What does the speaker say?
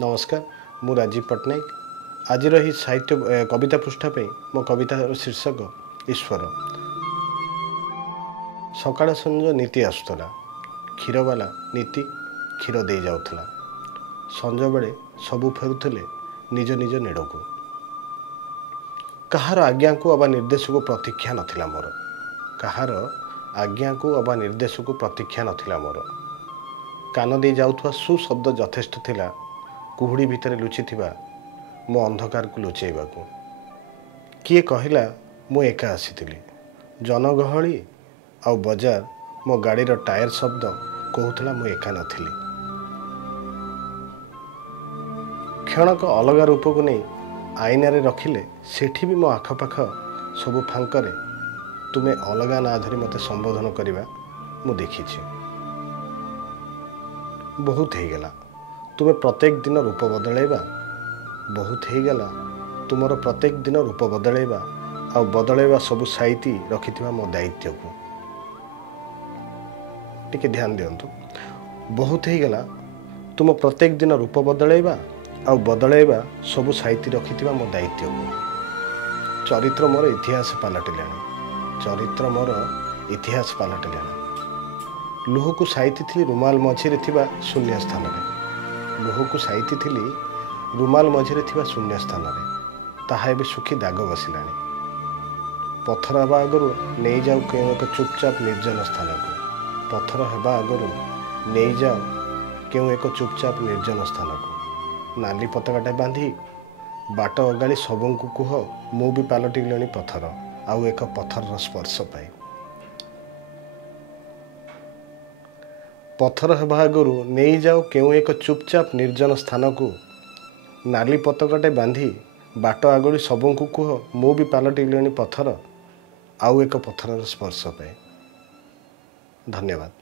नमस्कार मु राजीव पट्टनायक आज ही साहित्य कविता पृष्ठा मो कवितार शीर्षक ईश्वर। सकाळ संज नीति आसुला क्षीरवाला नीति क्षीर दे जाउथला। संज बेले सबू फेरुले निज निज नेड़क। कहार आज्ञा को अबा निर्देश को प्रतीक्षा नथिला मोर। कहार आज्ञा को अबा निर्देश को प्रतीक्षा नथिला मोर। कान दे जाउथवा सुशब्द यथेष्ट थिला कुहुड़ी भितर लुचि मो अंधकार को लुचेबा को। किए कहला मु एका आसीथिली। जनगहली आ बजार मो गाड़ीर टायर शब्द कहूला मु एका नथिली। क्षणक अलग रूप को नहीं आईनारे रखिले सेठी भी मो आखपाख सबु फांकरे तुमे अलगा ना धरी मते संबोधन करवा मु देखिछि। बहुत हो गला तुमे प्रत्येक दिन रूप बदलैबा। बहुत हो गला तुमर प्रत्येक दिन रूप बदलैबा आ बदलैबा सबु साइती रखिथिबा मो दायित्व को। टिके ध्यान दियंतु। बहुत हो गला तुम प्रत्येक दिन रूप बदलैबा आ बदलैबा सबु साइती रखिथिबा मो दायित्व को। चरित्र मोर इतिहास पलटिलाणी। चरित्र मोर इतिहास पलटिलाणी। लुह को साइती थी रुमाल मझिरे थिबा शून्य स्थान रे। लुह को साइती थी रुमाल मझिरे थिबा शून्य स्थान रे ताहा एबे सुखी दाग बसिलाणी। पत्थर हेबा आगरु नहीं जाऊ केउ एक चुपचाप निर्जन स्थान को। पत्थर हेबा आगरु नहीं जाऊ केउ एक चुपचाप निर्जन स्थान को। नाली पताकाटे बांधी बाट अगाड़ी सबंकु कुह मु भी पलटिगलेणी पत्थर आउ एक पत्थर स्पर्श पाई। पत्थर हेबा आगरु नहीं जाओ केउ एक चुपचाप निर्जन स्थान को। नाली पताकाटे बांधी बाट आगड़ी सबंकु कुह मु भी पलटिगलेणी पत्थर आउ एक पत्थर स्पर्श पाए। धन्यवाद।